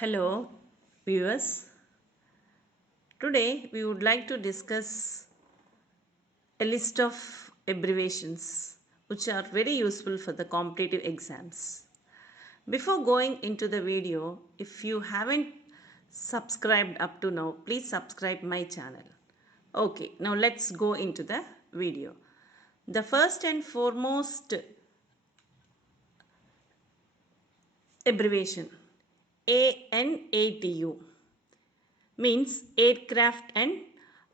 Hello, viewers. Today we would like to discuss a list of abbreviations which are very useful for the competitive exams. Before going into the video, if you haven't subscribed up to now, please subscribe my channel. Okay, now let's go into the video. The first and foremost abbreviation ANATU means Aircraft and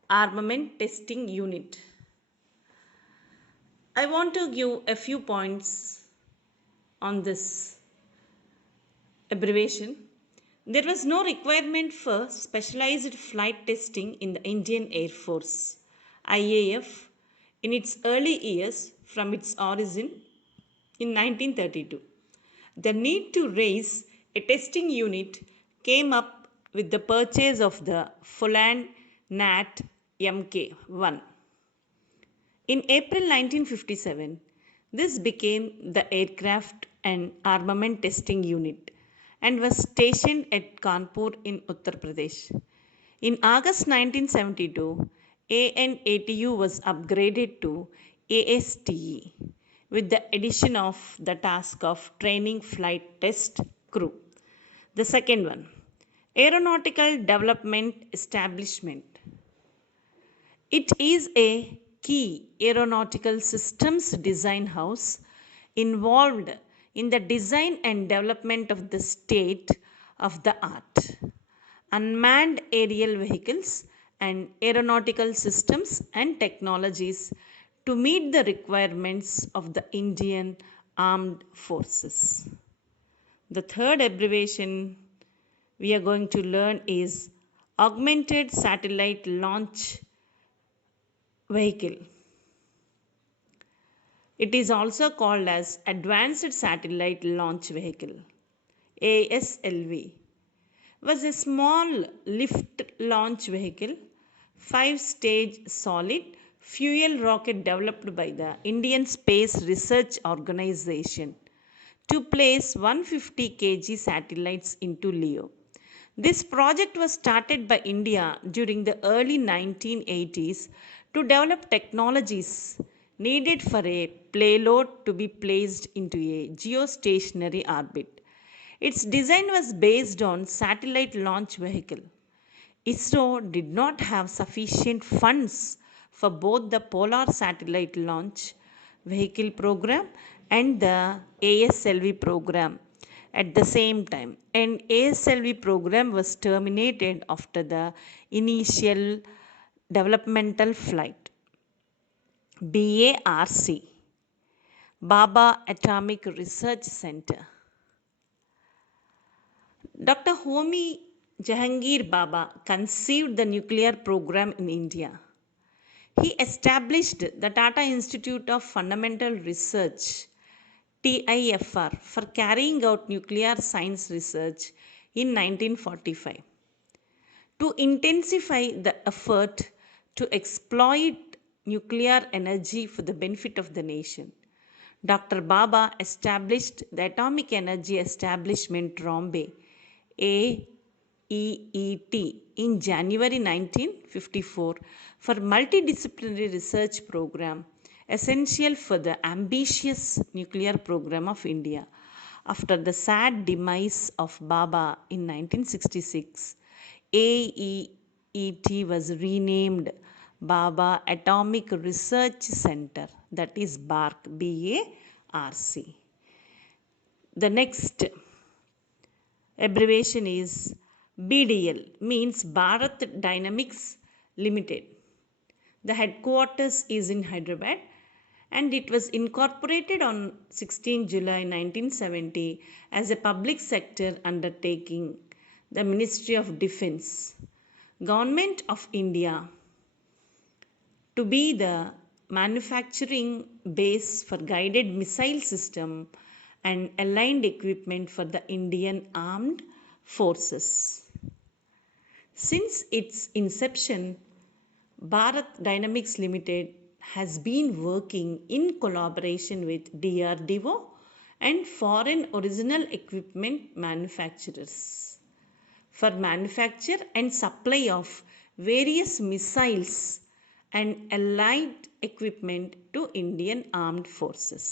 Armament Testing Unit. I want to give a few points on this abbreviation. There was no requirement for specialized flight testing in the Indian Air Force, IAF, in its early years from its origin in 1932. The need to raise a testing unit came up with the purchase of the Folland Nat Mk-1. In April 1957, this became the Aircraft and Armament Testing Unit and was stationed at Kanpur in Uttar Pradesh. In August 1972, ANATU was upgraded to ASTE with the addition of the task of training flight test crew. The second one, Aeronautical Development Establishment. It is a key aeronautical systems design house involved in the design and development of the state of the art, unmanned aerial vehicles, and aeronautical systems and technologies to meet the requirements of the Indian Armed Forces. The third abbreviation we are going to learn is Augmented Satellite Launch Vehicle. It is also called as Advanced Satellite Launch Vehicle, ASLV, was a small lift launch vehicle, 5-stage solid fuel rocket developed by the Indian Space Research Organization to place 150 kg satellites into LEO. This project was started by India during the early 1980s to develop technologies needed for a payload to be placed into a geostationary orbit. Its design was based on satellite launch vehicle. ISRO did not have sufficient funds for both the Polar Satellite Launch Vehicle program and the ASLV program at the same time, and ASLV program was terminated after the initial developmental flight. BARC, Baba Atomic Research Center. Dr. Homi Jahangir Baba conceived the nuclear program in India. He established the Tata Institute of Fundamental Research, TIFR, for carrying out nuclear science research in 1945. To intensify the effort to exploit nuclear energy for the benefit of the nation, Dr. Baba established the Atomic Energy Establishment Bombay, AEET, in January 1954 for multidisciplinary research program essential for the ambitious nuclear program of India. After the sad demise of Baba in 1966, AEET was renamed Baba Atomic Research Center, that is BARC, BARC. The next abbreviation is BDL, means Bharat Dynamics Limited. The headquarters is in Hyderabad and it was incorporated on 16 July 1970 as a public sector undertaking, the Ministry of Defence, Government of India, to be the manufacturing base for guided missile system and aligned equipment for the Indian Armed Forces. Since its inception, Bharat Dynamics Limited has been working in collaboration with DRDO and foreign original equipment manufacturers. for manufacture and supply of various missiles and allied equipment to Indian armed forces.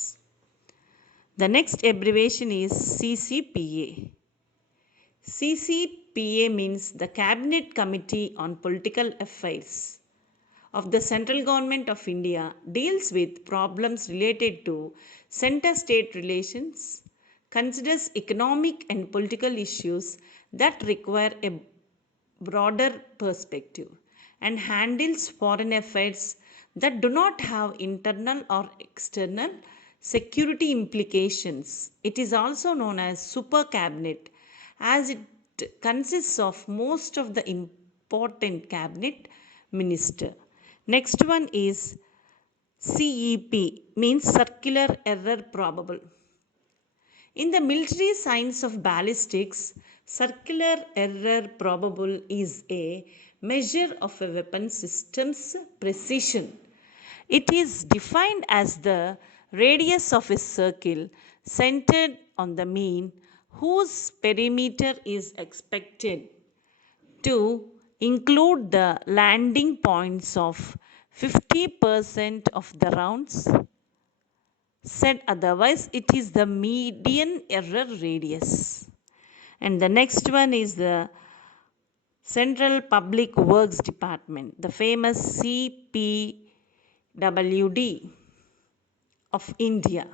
The next abbreviation is CCPA. CCPA means the Cabinet Committee on Political Affairs of the Central Government of India, deals with problems related to center-state relations, considers economic and political issues that require a broader perspective, and handles foreign affairs that do not have internal or external security implications. It is also known as Super Cabinet, as it consists of most of the important cabinet minister. Next one is CEP, means circular error probable. In the military science of ballistics, circular error probable is a measure of a weapon system's precision. It is defined as the radius of a circle centered on the mean, whose perimeter is expected to include the landing points of 50% of the rounds. Said otherwise, it is the median error radius. And the next one is the Central Public Works Department, the famous CPWD of India.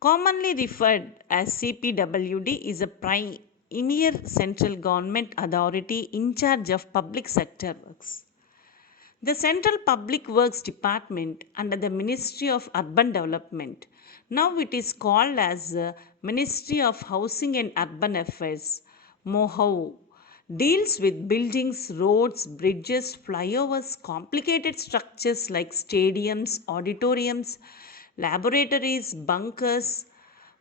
Commonly referred as CPWD, is a premier central government authority in charge of public sector works. The Central Public Works Department under the Ministry of Urban Development, now it is called as Ministry of Housing and Urban Affairs, MOHAU, deals with buildings, roads, bridges, flyovers, complicated structures like stadiums, auditoriums, laboratories, bunkers,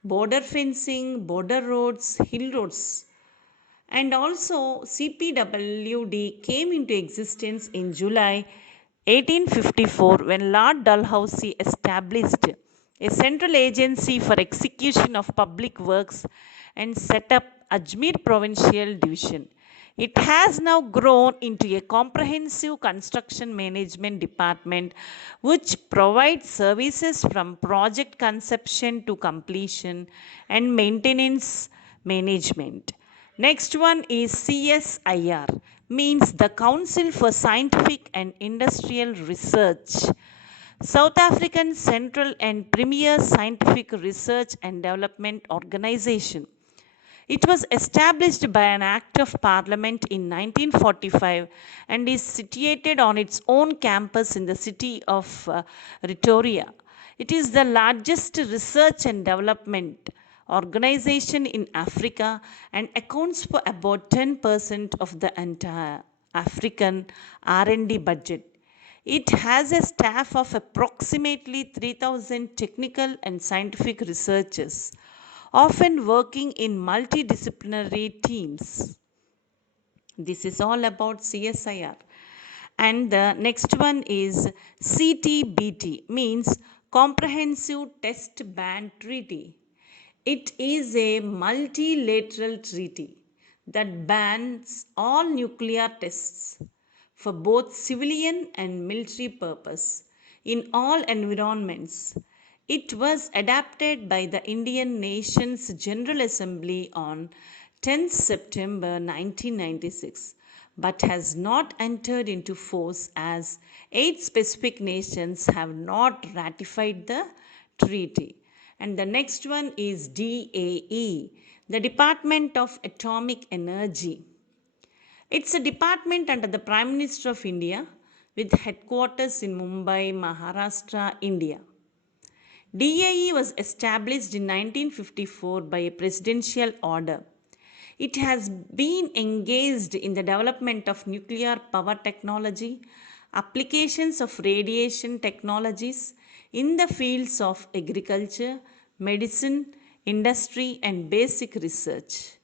border fencing, border roads, hill roads. And also CPWD came into existence in July 1854 when Lord Dalhousie established a central agency for execution of public works and set up Ajmer Provincial Division. It has now grown into a comprehensive construction management department which provides services from project conception to completion and maintenance management. Next one is CSIR, means the Council for Scientific and Industrial Research, South African central and premier scientific research and development organization. It was established by an Act of Parliament in 1945 and is situated on its own campus in the city of Pretoria. It is the largest research and development organization in Africa and accounts for about 10% of the entire African R&D budget. It has a staff of approximately 3,000 technical and scientific researchers, often working in multidisciplinary teams. This is all about CSIR. And the next one is CTBT, means Comprehensive Test Ban Treaty. It is a multilateral treaty that bans all nuclear tests for both civilian and military purpose in all environments. It was adopted by the Indian Nations General Assembly on 10th September 1996, but has not entered into force as 8 specific nations have not ratified the treaty. And the next one is DAE, the Department of Atomic Energy. It's a department under the Prime Minister of India with headquarters in Mumbai, Maharashtra, India. DAE was established in 1954 by a presidential order. It has been engaged in the development of nuclear power technology, applications of radiation technologies in the fields of agriculture, medicine, industry, and basic research.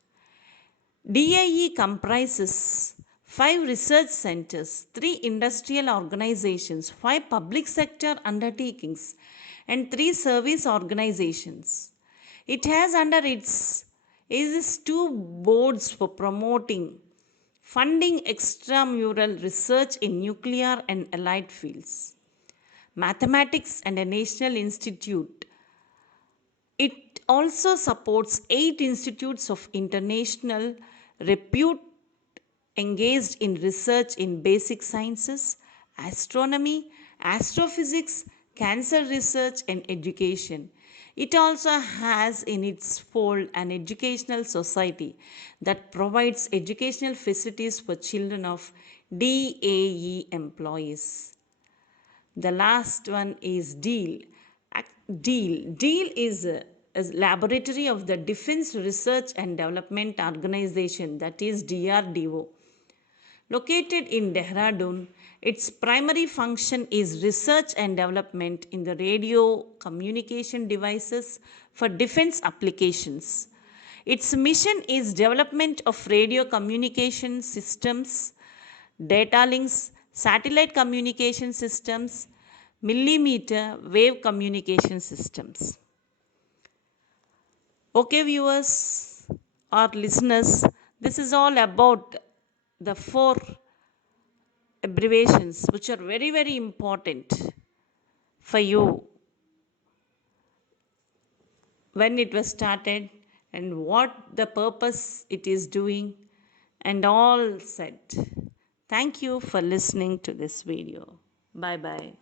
DAE comprises 5 research centers, 3 industrial organizations, 5 public sector undertakings, and 3 service organizations. It has under its is two boards for promoting funding extramural research in nuclear and allied fields. Mathematics and a national institute. It also supports 8 institutes of international repute engaged in research in basic sciences, astronomy, astrophysics, cancer research, and education. It also has in its fold an educational society that provides educational facilities for children of DAE employees. The last one is DEAL. DEAL is a laboratory of the Defense Research and Development Organization, that is DRDO. Located in Dehradun, its primary function is research and development in the radio communication devices for defense applications. Its mission is development of radio communication systems, data links, satellite communication systems, millimeter wave communication systems. Okay, viewers or listeners, this is all about the 4 abbreviations which are very, very important for you when it was started and what the purpose it is doing and all said. Thank you for listening to this video. Bye bye.